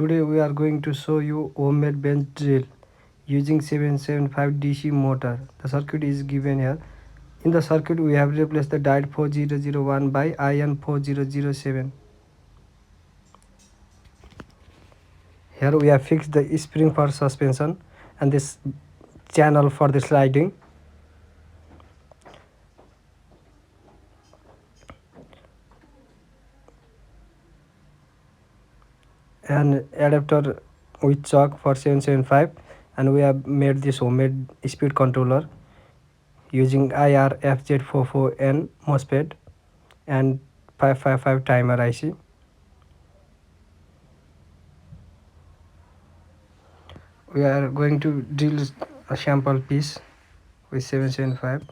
Today we are going to show you homemade bench drill using 775 DC motor. The circuit is given here. In the circuit we have replaced the diode 4001 by IN 4007. Here we have fixed the spring for suspension and this channel for the sliding. An adapter with chalk for 775, and we have made this homemade speed controller using IRFZ44N MOSFET and 555 timer IC. We are going to drill a sample piece with 775.